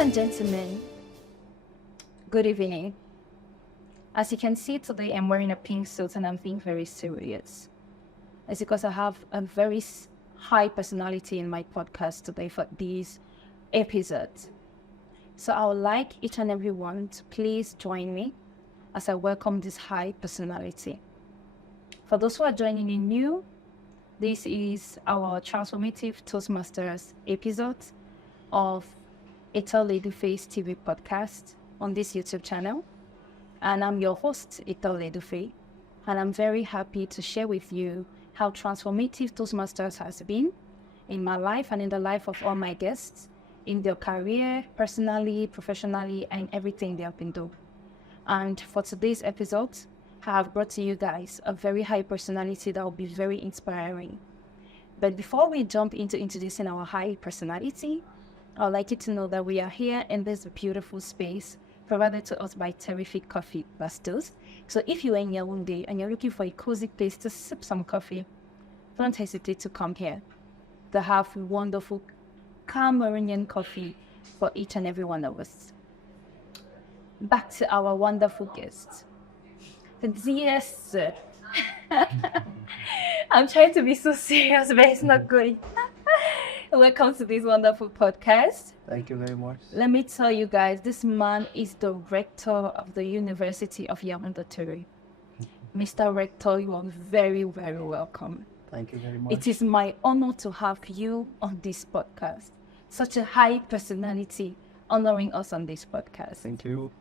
and gentlemen, good evening. As you can see today, I'm wearing a pink suit and I'm being very serious. It's because I have a very high personality in my podcast today for these episodes. So I would like each and every one to please join me as I welcome this high personality. For those who are joining in new, this is our Transformative Toastmasters episode of Ethel Ladyface TV podcast on this YouTube channel. And I'm your host, Ethel Ladyface, and I'm very happy to share with you how Transformative Toastmasters has been in my life and in the life of all my guests, in their career, personally, professionally, and everything they have been doing. And for today's episode, I have brought to you guys a very high personality that will be very inspiring. But before we jump into introducing our high personality, I would like you to know that we are here in this beautiful space provided to us by terrific coffee masters. So if you're in Yaounde and you're looking for a cozy place to sip some coffee, don't hesitate to come here. They have wonderful Cameroonian coffee for each and every one of us. Back to our wonderful guest. Yes, sir. I'm trying to be so serious, but it's not good. Welcome to this wonderful podcast. Thank you very much. Let me tell you guys, this man is the Rector of the University of Yaounde. Mr. Rector, you are very, very welcome. Thank you very much. It is my honor to have you on this podcast. Such a high personality honoring us on this podcast. Thank you.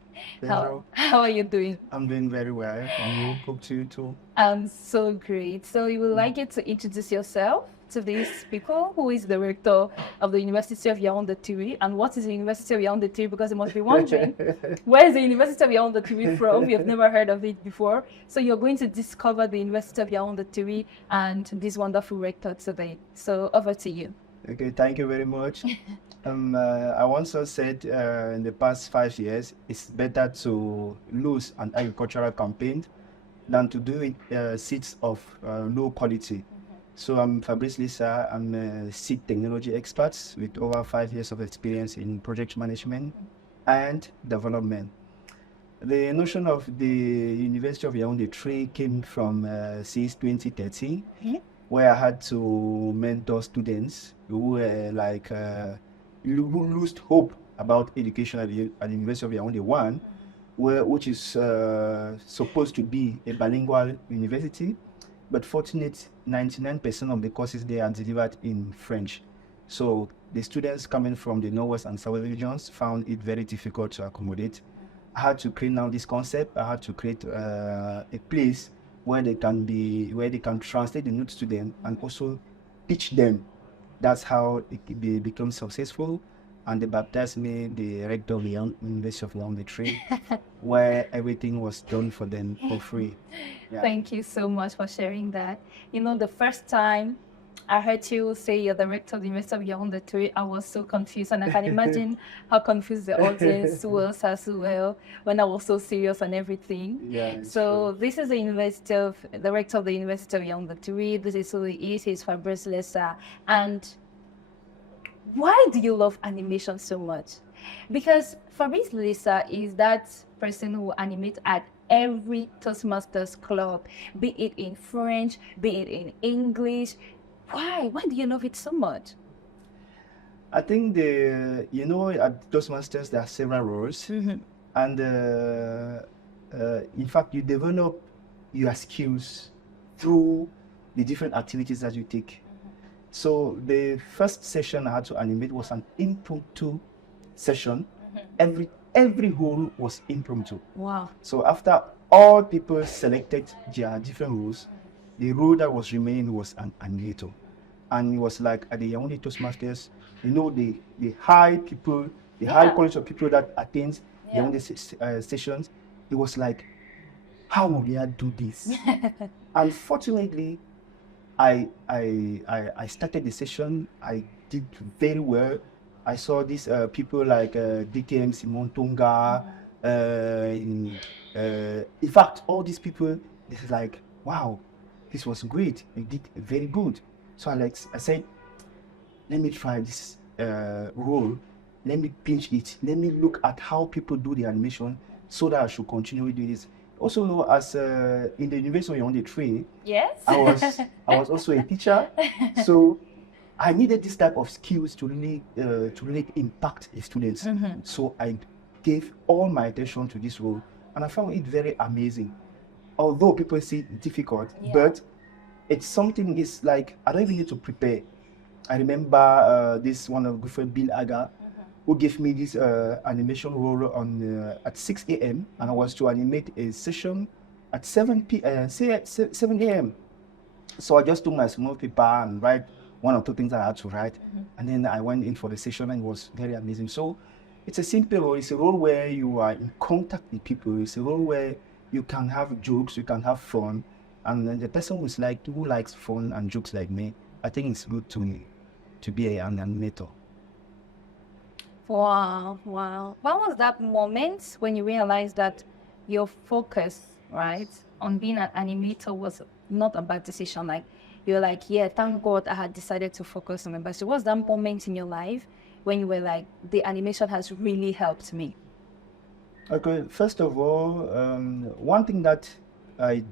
How are you doing? I'm doing very well. And hope to you too. I'm so great. So you would like you to introduce yourself to these people. Who is the Rector of the University of Yaounde, and what is the University of Yaounde? Because you must be wondering, where is the University of Yaounde from? You've never heard of it before. So you're going to discover the University of Yaounde and this wonderful Rector today. So over to you. Okay, thank you very much. I once said in the past 5 years, it's better to lose an agricultural campaign than to do it seeds of low quality. So I'm Fabrice LESSA. I'm a seed technology expert with over 5 years of experience in project management and development. The notion of the University of Yaounde came from since 2013, where I had to mentor students who were like who lost hope about education at the University of Yaounde which is supposed to be a bilingual university. But fortunately, 99% of the courses there are delivered in French. So the students coming from the Northwest and South regions found it very difficult to accommodate. I had to create now this concept. I had to create a place where they can translate the notes to them and also teach them. That's how they become successful. And they baptized me the Rector of the University of Yaounde, where everything was done for them for free. Yeah. Thank you so much for sharing that. You know, the first time I heard you say you're the Rector of the University of Yaounde, I was so confused, and I can imagine how confused the audience was as well when I was so serious and everything. Yeah, so true. This is the Rector of the University of Yaounde. This is who he is. He's Fabrice LESSA. And why do you love animation so much? Because Fabrice LESSA is that person who animates at every Toastmasters club, be it in French, be it in English. Why? Why do you love it so much? I think at Toastmasters there are several roles, and in fact you develop your skills through the different activities that you take. So the first session I had to animate was an impromptu session. Every role was impromptu. Wow. So after all people selected their different roles, the role that was remaining was an animator. And it was like at the Yaounde Toastmasters, the high quality of people that attend Yaounde sessions, it was like, how will I do this? Unfortunately, I started the session. I did very well. I saw these people like DKM Simon Tonga. In fact, all these people, it's like, wow, this was great. You did very good. So I said, let me try this role let me pinch it. Let me look at how people do the animation so that I should continue doing this. Also, know, as in the University of Yaounde 3, Yes. I was also a teacher, so I needed this type of skills to really impact the students. So I gave all my attention to this role, and I found it very amazing. Although people say it's difficult, but it's something. It's like I don't even need to prepare. I remember this one of good friend Bill Aga, who gave me this animation role on at 6 a.m. and I was to animate a session at 7 a.m. So I just took my small paper and write one or two things I had to write, and then I went in for the session and it was very amazing. So it's a simple role. It's a role where you are in contact with people. It's a role where you can have jokes, you can have fun, and then the person who likes fun and jokes like me, I think it's good to be an animator. Wow, wow. What was that moment when you realized that your focus, right, on being an animator was not a bad decision? Like, you're like, yeah, thank God I had decided to focus on it. But so what's that moment in your life when you were like, the animation has really helped me? Okay, first of all, one thing that I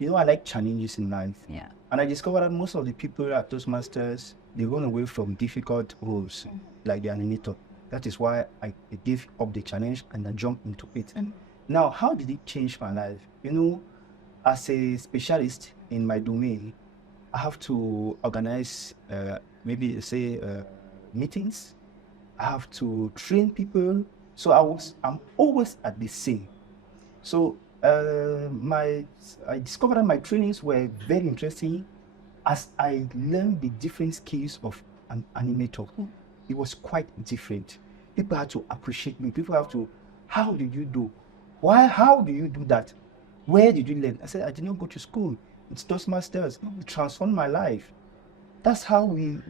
like challenges in life. Yeah. And I discovered that most of the people at Toastmasters, they run away from difficult roles, like the animator. That is why I gave up the challenge and I jumped into it. Now, how did it change my life? You know, as a specialist in my domain, I have to organize, maybe say, meetings. I have to train people. So I'm always at the scene. So I discovered that my trainings were very interesting as I learned the different skills of an animator. It was quite different. People had to appreciate me. People have to, how did you do? Why? How do you do that? Where did you learn? I said, I did not go to school. It's Toastmasters. It transformed my life. That's how we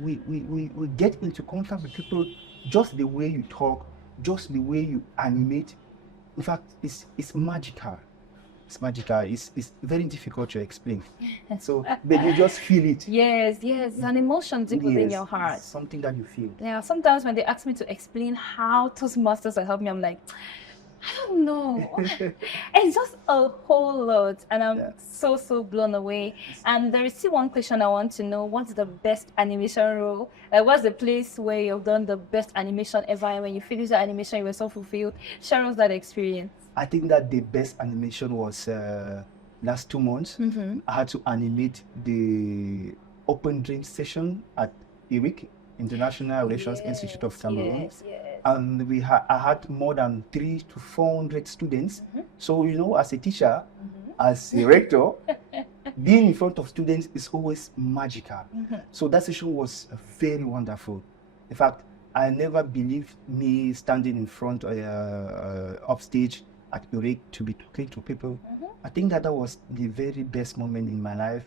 get into contact with people, just the way you talk, just the way you animate. In fact, it's magical. It's magical. It's very difficult to explain. So, but you just feel it. Yes, yes. It's an emotion deep within your heart. It's something that you feel. Yeah, sometimes when they ask me to explain how Toastmasters have helped me, I'm like, I don't know. It's just a whole lot. And I'm so blown away. And there is still one question I want to know. What's the best animation role? What's the place where you've done the best animation ever? And when you finished the animation, you were so fulfilled. Share us that experience. I think that the best animation was last 2 months. I had to animate the Open Dream session at IRIC, International Relations Institute of Cameroon. Yes, yes. And I had more than 300 to 400 students. So, you know, as a teacher, as a rector, being in front of students is always magical. So that session was very wonderful. In fact, I never believed me standing in front upstage at Urek to be talking to people. I think that was the very best moment in my life,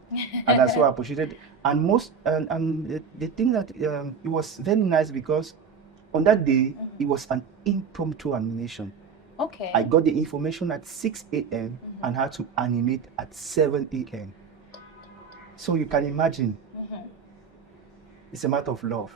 and that's what I appreciated. And the thing that it was very nice because on that day it was an impromptu animation. Okay. I got the information at 6 a.m. and had to animate at 7 a.m. So you can imagine. It's a matter of love.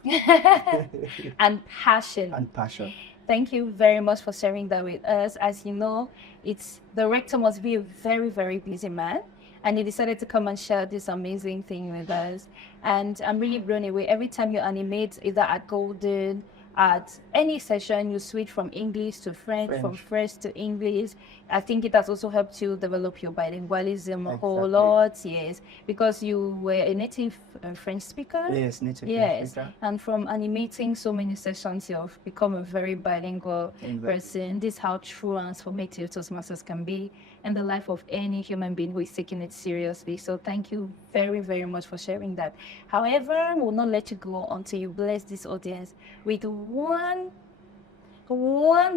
And passion. And passion. Thank you very much for sharing that with us. As you know, the rector must be a very, very busy man. And he decided to come and share this amazing thing with us. And I'm really blown away. Every time you animate, either at Golden, at any session, you switch from English to French, from French to English. I think it has also helped you develop your bilingualism a whole lot, yes, because you were a native French speaker. Yes, native French speaker. Yes, and from animating so many sessions, you've become a very bilingual person. This is how true transformative Toastmasters can be in the life of any human being who is taking it seriously. So thank you very, very much for sharing that. However, we'll not let you go until you bless this audience with one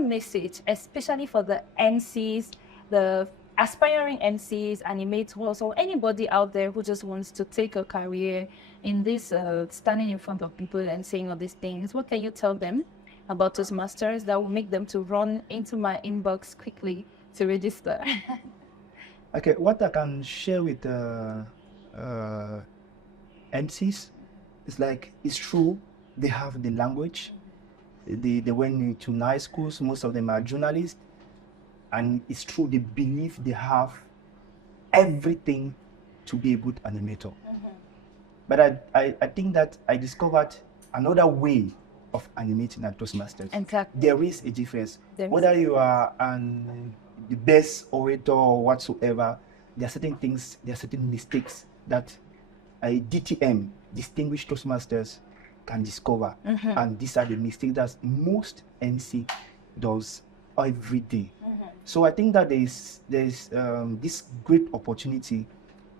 message, especially for the MCs, the aspiring MCs, animators, or anybody out there who just wants to take a career in this standing in front of people and saying all these things. What can you tell them about Toastmasters that will make them to run into my inbox quickly to register? Okay, what I can share with MCs is like, it's true, they have the language, They went into nice schools. Most of them are journalists, and it's true. They believe they have everything to be a good animator. But I think that I discovered another way of animating at Toastmasters. Exactly. There is a difference. There is. Whether you are the best orator or whatsoever, there are certain things, there are certain mistakes that a DTM, Distinguished Toastmasters, can discover. And these are the mistakes that most MC does every day. So I think that there's this great opportunity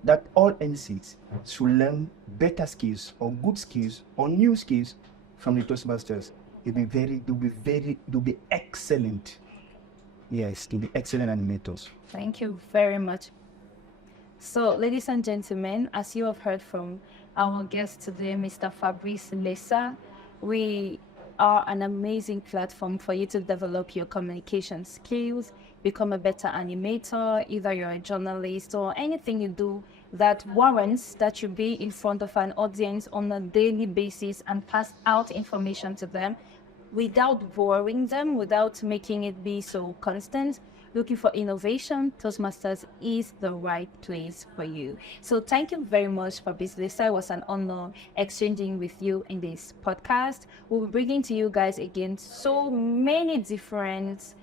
that all MCs should learn better skills or good skills or new skills from the Toastmasters. They'll be excellent. Yes, they'll be excellent animators. Thank you very much. So, ladies and gentlemen, as you have heard from our guest today, Mr. Fabrice LESSA, we are an amazing platform for you to develop your communication skills, become a better animator, either you're a journalist or anything you do that warrants that you be in front of an audience on a daily basis and pass out information to them without boring them, without making it be so constant. Looking for innovation, Toastmasters is the right place for you. So thank you very much, Fabrice LESSA. It was an honor exchanging with you in this podcast. We'll be bringing to you guys again so many different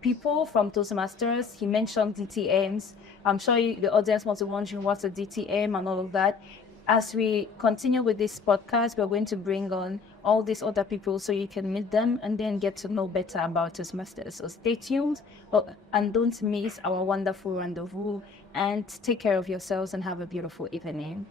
people from Toastmasters. He mentioned DTMs. I'm sure the audience must be wondering what's a DTM and all of that. As we continue with this podcast, we're going to bring on all these other people so you can meet them and then get to know better about Toastmasters. So stay tuned and don't miss our wonderful rendezvous, and take care of yourselves and have a beautiful evening.